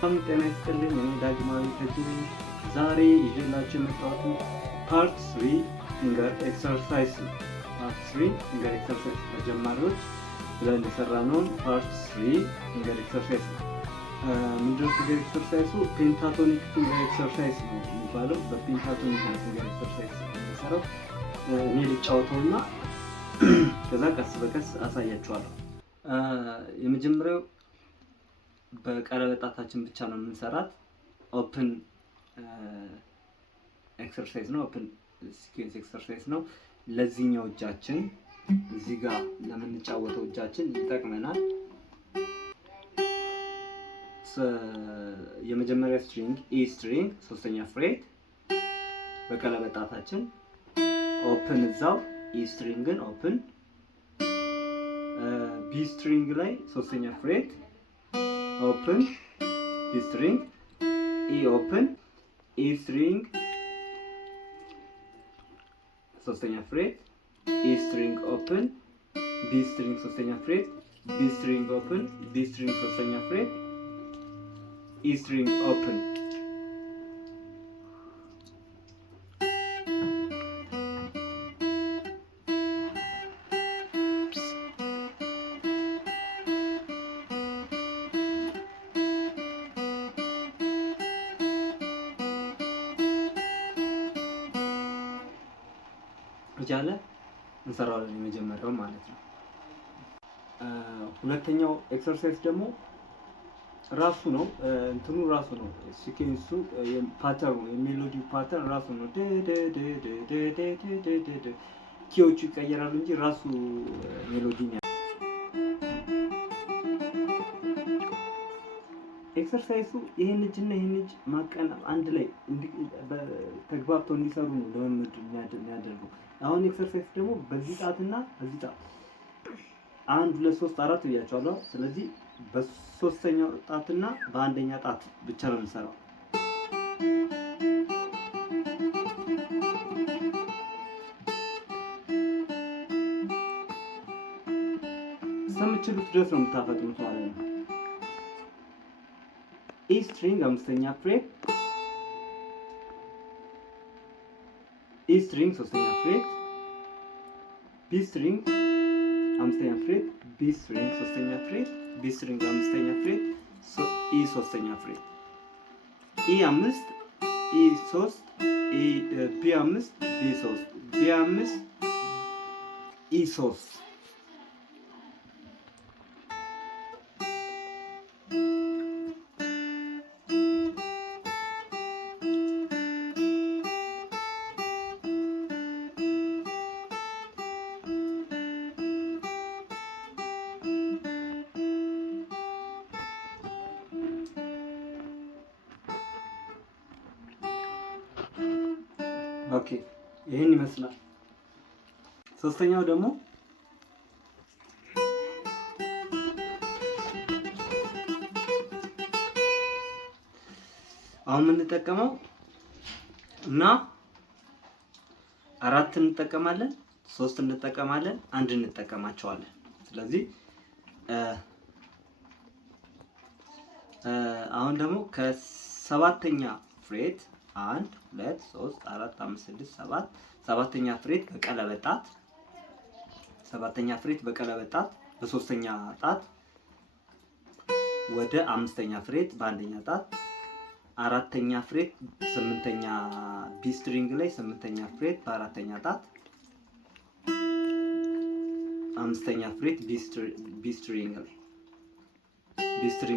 ጤና ይስጥልኝ። እኔ ዳግማዊ ከጅሪ ዛሬ ይዤላችሁ የመጣሁት ፓርት 3 ፊንገር ኤክሰርሳይዝ ነው። ፓርት 3 ፊንገር ኤክሰርሳይዝ ለጀማሪዎች ብለን የሰራነውን ፓርት 3 ፊንገር ኤክሰርሳይዝ ነው። ምንድነው ፊንገር ኤክሰርሳይዙ? ፔንታቶኒክ ፊንገር ኤክሰርሳይዝ ነው የሚባለው። በፔንታቶኒክ ፊንገር ኤክሰርሳይዝ የሚሰራው እኔ ልጫወተውና ከዛ ቀስ በቀስ አሳያችኋለሁ። የመጀመሪያው በቀለበት ጣታችን ብቻ ነው የምንሰራት። ኦፕን ኤክሰርሳይዝ ነው። ኦፕን ሲኩዌንስ ኤክሰርሳይዝ ነው። ለዚህኛው እጃችን እዚህ ጋር ለምንጫወተው እጃችን ይጠቅመናል። የመጀመሪያ ስትሪንግ ኢ ስትሪንግ ሶስተኛ ፍሬት በቀለበት ጣታችን ኦፕን እዛው ኢ ስትሪንግን ኦፕን ቢ ስትሪንግ ላይ ሶስተኛ ፍሬት ኦፕን ቢ ስትሪንግ ኢ ኦፕን ኢ ስትሪንግ ሶስተኛ ፍሬት ኢ ስትሪንግ ኦፕን ቢ ስትሪንግ ሶስተኛ ፍሬት ቢ ስትሪንግ ኦፕን ቢ ስትሪንግ ሶስተኛ ፍሬት ኢ ስትሪንግ ኦፕን እያለ እንሰራዋለን። የመጀመሪያው ማለት ነው። ሁለተኛው ኤክሰርሳይዝ ደግሞ ራሱ ነው እንትኑ ራሱ ነው ሲኬንሱ ፓተርኑ የሜሎዲው ፓተርን ራሱ ነው። ኪዎቹ ይቀየራሉ እንጂ ራሱ ሜሎዲ ነው። ኤክሰርሳይዙ ይሄን እጅና ይሄን እጅ ማቀናብ አንድ ላይ ተግባብተው እንዲሰሩ ነው ለመምድ የሚያደርገው። አሁን ኤክሰርሳይዝ ደግሞ በዚህ ጣትና በዚህ ጣት 1 2 3 4 ብያቸዋለሁ። ስለዚህ በሶስተኛው ጣትና በአንደኛ ጣት ብቻ ነው የምንሰራው። እስከምትችሉት ድረስ ነው የምታፈጥኑት ማለት ነው። ኢ ስትሪንግ አምስተኛ ፍሬት ኢ ስትሪንግ ሶስተኛ ፍሬት ቢ ስትሪንግ አምስተኛ ፍሬት ቢ ስትሪንግ ሶስተኛ ፍሬት ቢ ስትሪንግ አምስተኛ ፍሬት ኢ ሶስተኛ ፍሬት ኢ አምስት ኢ ሶስት ቢ አምስት ቢ ሶስት ቢ አምስት ኢ ሶስት ኦኬ ይሄን ይመስላል። ሶስተኛው ደግሞ አሁን የምንጠቀመው እና 4 እንጠቀማለን፣ 3 እንጠቀማለን፣ 1 እንጠቀማቸዋለን። ስለዚህ አሁን ደግሞ ከሰባተኛ ፍሬት 1 2 3 4 5 6 7 ሰባተኛ ፍሬት በቀለበት ጣት ሰባተኛ ፍሬት በቀለበት ጣት በሶስተኛ ጣት ወደ አምስተኛ ፍሬት በአንደኛ ጣት አራተኛ ፍሬት ስምንተኛ ቢ ስትሪንግ ላይ ስምንተኛ ፍሬት በአራተኛ ጣት አምስተኛ ፍሬት ቢ ስትሪንግ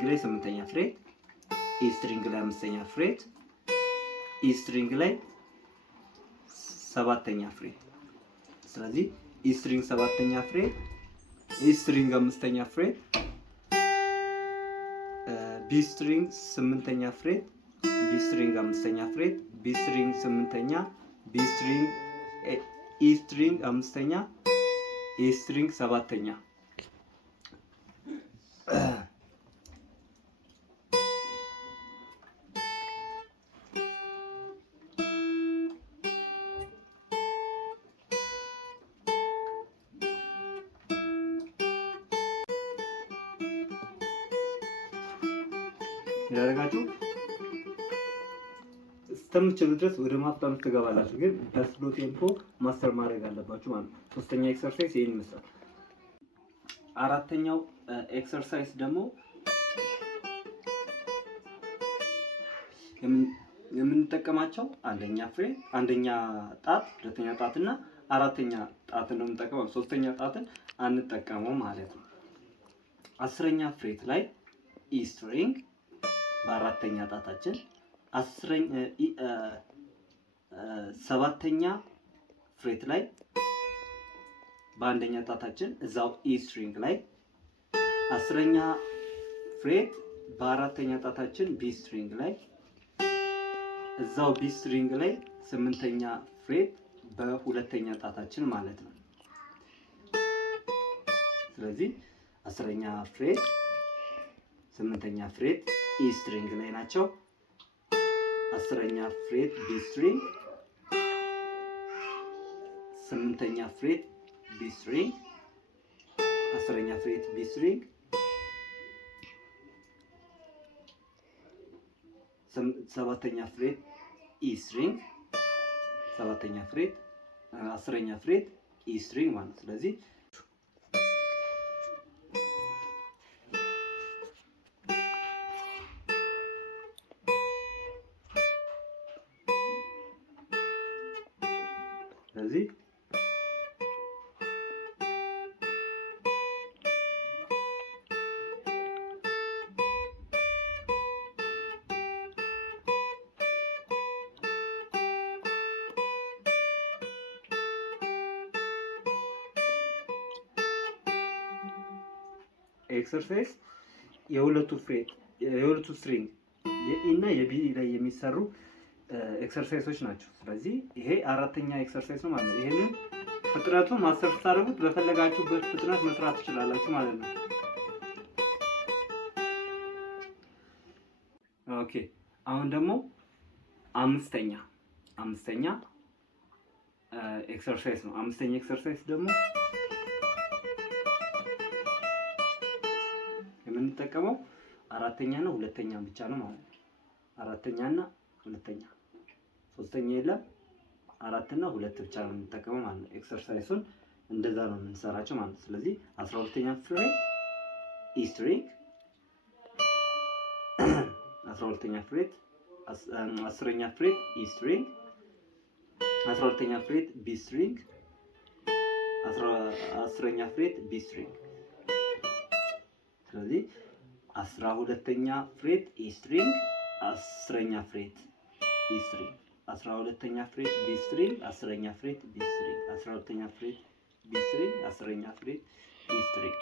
ላይ ስምንተኛ ፍሬት ኢ ስትሪንግ ላይ አምስተኛ ፍሬት ኢ ስትሪንግ ላይ ሰባተኛ ፍሬት። ስለዚህ ኢ ስትሪንግ ሰባተኛ ፍሬት ኢ ስትሪንግ አምስተኛ ፍሬት ቢ ስትሪንግ ስምንተኛ ፍሬት ቢ ስትሪንግ አምስተኛ ፍሬት ቢ ስትሪንግ ስምንተኛ ቢ ስትሪንግ ኢ ስትሪንግ አምስተኛ ኢ ስትሪንግ ሰባተኛ ያደርጋችሁ እስከምትችሉ ድረስ ወደ ማፍጠኑ ትገባላችሁ። ግን በስሎ ቴምፖ ማስተር ማድረግ አለባችሁ ማለት ነው። ሶስተኛ ኤክሰርሳይዝ ይሄን ይመስላል። አራተኛው ኤክሰርሳይዝ ደግሞ የምንጠቀማቸው አንደኛ ጣት፣ ሁለተኛ ጣት እና አራተኛ ጣት ነው የምንጠቀመው። ሶስተኛ ጣትን አንጠቀመው ማለት ነው። 10ኛ ፍሬት ላይ ኢ ስትሪንግ በአራተኛ ጣታችን፣ 7ኛ ፍሬት ላይ በአንደኛ ጣታችን እዛው ኢ ስትሪንግ ላይ፣ 10ኛ ፍሬት በአራተኛ ጣታችን ቢ ስትሪንግ ላይ፣ እዛው ቢ ስትሪንግ ላይ 8ኛ ፍሬት በሁለተኛ ጣታችን ማለት ነው። ስለዚህ 10ኛ ፍሬት 8ኛ ፍሬት ኢ ስትሪንግ ላይ ናቸው። 10ኛ ፍሬት ቢ ስትሪንግ፣ 8ኛ ፍሬት ቢ ስትሪንግ፣ 10ኛ ፍሬት ቢ ስትሪንግ፣ 7ኛ ፍሬት ኢ ስትሪንግ፣ 7ኛ ፍሬት 10ኛ ፍሬት ኢ ስትሪንግ ማለት ነው። ስለዚህ ኤክሰርሳይዝ የሁለቱ ስትሪንግ የኢ እና የቢ ላይ የሚሰሩ ኤክሰርሳይሶች ናቸው። ስለዚህ ይሄ አራተኛ ኤክሰርሳይዝ ነው ማለት ነው። ይሄንን ፍጥነቱን ማስተር ስታደርጉት በፈለጋችሁበት ፍጥነት መስራት ትችላላችሁ ማለት ነው። ኦኬ አሁን ደግሞ አምስተኛ ኤክሰርሳይዝ ነው። አምስተኛ ኤክሰርሳይዝ ደግሞ የምንጠቀመው አራተኛ እና ሁለተኛ ብቻ ነው ማለት ነው። አራተኛ እና ሁለተኛ፣ ሶስተኛ የለም። አራት እና ሁለት ብቻ ነው የምንጠቀመው ማለት ነው። ኤክሰርሳይሱን እንደዛ ነው የምንሰራቸው ማለት ነው። ስለዚህ 12ኛ ፍሬት ኢ ስትሪንግ፣ 12ኛ ፍሬት 10ኛ ፍሬት ኢ ስትሪንግ፣ 12ኛ ፍሬት ቢ ስትሪንግ፣ 10ኛ ፍሬት ቢ ስትሪንግ። ስለዚህ 12ኛ ፍሬት ኢ ስትሪንግ፣ 10ኛ ፍሬት ኢ ስትሪንግ፣ 12ኛ ፍሬት ቢ ስትሪንግ፣ 10ኛ ፍሬት ቢ ስትሪንግ፣ 12ኛ ፍሬት ቢ ስትሪንግ፣ 10ኛ ፍሬት ቢ ስትሪንግ።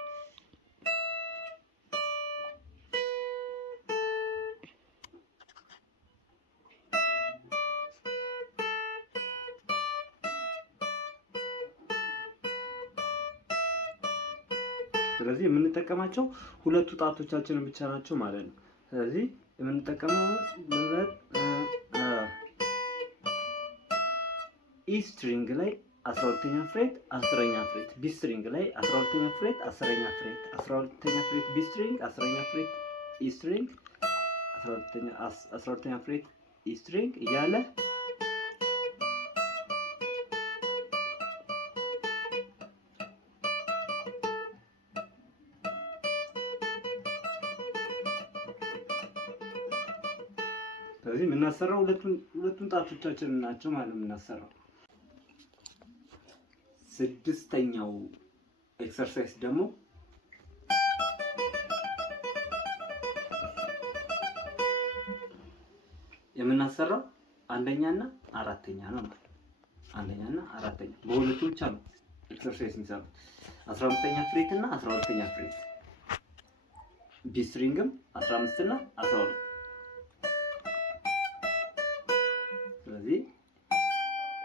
ስለዚህ የምንጠቀማቸው ሁለቱ ጣቶቻችንን ብቻ ናቸው ማለት ነው። ስለዚህ የምንጠቀመው ኢ ስትሪንግ ላይ 12ኛ ፍሬት 10ኛ ፍሬት፣ ቢ ስትሪንግ ላይ 12ኛ ፍሬት 10ኛ ፍሬት፣ 12ኛ ፍሬት ቢ ስትሪንግ፣ 10ኛ ፍሬት ኢ ስትሪንግ፣ 12ኛ ፍሬት ኢ ስትሪንግ እያለ ስለዚህ የምናሰራው ሁለቱን ጣቶቻችንን ናቸው ማለት ነው የምናሰራው። ስድስተኛው ኤክሰርሳይዝ ደግሞ የምናሰራው አንደኛና አራተኛ ነው ማለት ነው። አንደኛና አራተኛ በሁለቱ ብቻ ነው ኤክሰርሳይዝ የሚሰሩት። 15ኛ ፍሬት እና 12ኛ ፍሬት፣ ቢ ስትሪንግም 15 እና 12። ስለዚህ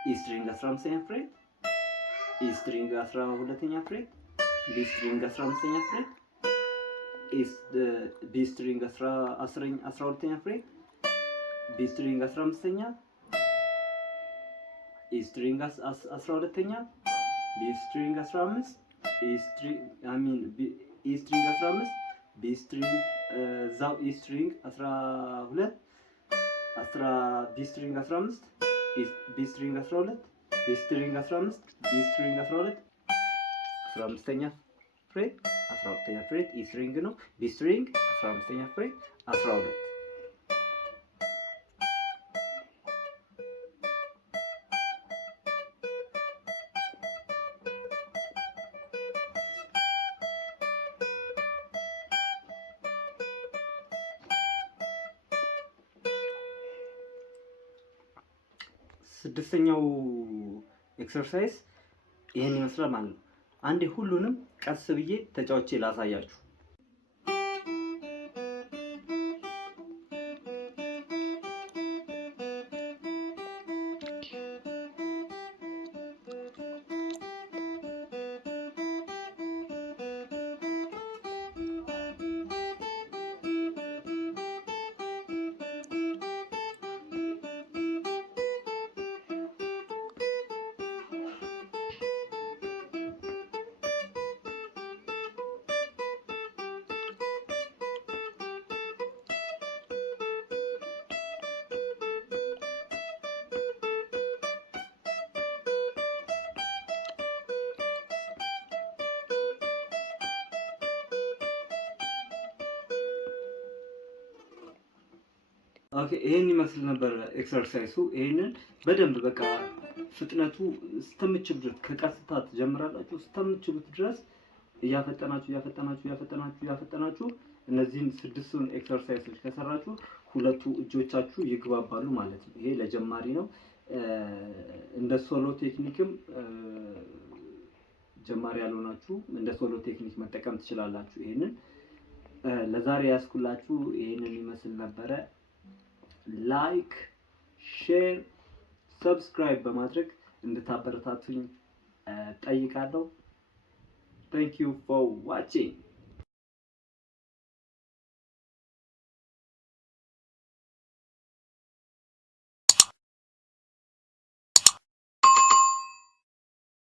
ኢ ስትሪንግ 15ኛ ፍሬት፣ ኢ ስትሪንግ 12ኛ ፍሬት፣ ቢ ስትሪንግ 15ኛ ፍሬት፣ ቢ ስትሪንግ 12ኛ ፍሬት፣ ቢ ስትሪንግ 15ኛ፣ ኢ ስትሪንግ 12ኛ፣ ቢ ስትሪንግ 15፣ ኢ ስትሪንግ 15፣ ቢ ስትሪንግ እዛው ኢ ስትሪንግ 12 ቢ ስትሪንግ 15 ቢ ስትሪንግ 12 ቢ ስትሪንግ 15 ቢ ስትሪንግ 12 15ኛ ፍሬት 12ኛ ፍሬት ኢ ስትሪንግ ነው። ቢ ስትሪንግ 15ኛ ፍሬት 12 ስድስተኛው ኤክሰርሳይዝ ይሄን ይመስላል ማለት ነው። አንዴ ሁሉንም ቀስ ብዬ ተጫውቼ ላሳያችሁ። ኦኬ ይሄን ይመስል ነበር ኤክሰርሳይሱ። ይሄንን በደንብ በቃ ፍጥነቱ እስከምትችሉት ከቀስታ ትጀምራላችሁ እስከምትችሉት ድረስ እያፈጠናችሁ እነዚህን ስድስቱን ኤክሰርሳይሶች ከሰራችሁ ሁለቱ እጆቻችሁ ይግባባሉ ማለት ነው። ይሄ ለጀማሪ ነው። እንደ ሶሎ ቴክኒክም ጀማሪ ያልሆናችሁ እንደ ሶሎ ቴክኒክ መጠቀም ትችላላችሁ። ይሄንን ለዛሬ ያስኩላችሁ ይሄንን ይመስል ነበረ። ላይክ፣ ሼር፣ ሰብስክራይብ በማድረግ እንድታበረታቱኝ ጠይቃለሁ። Thank you for watching.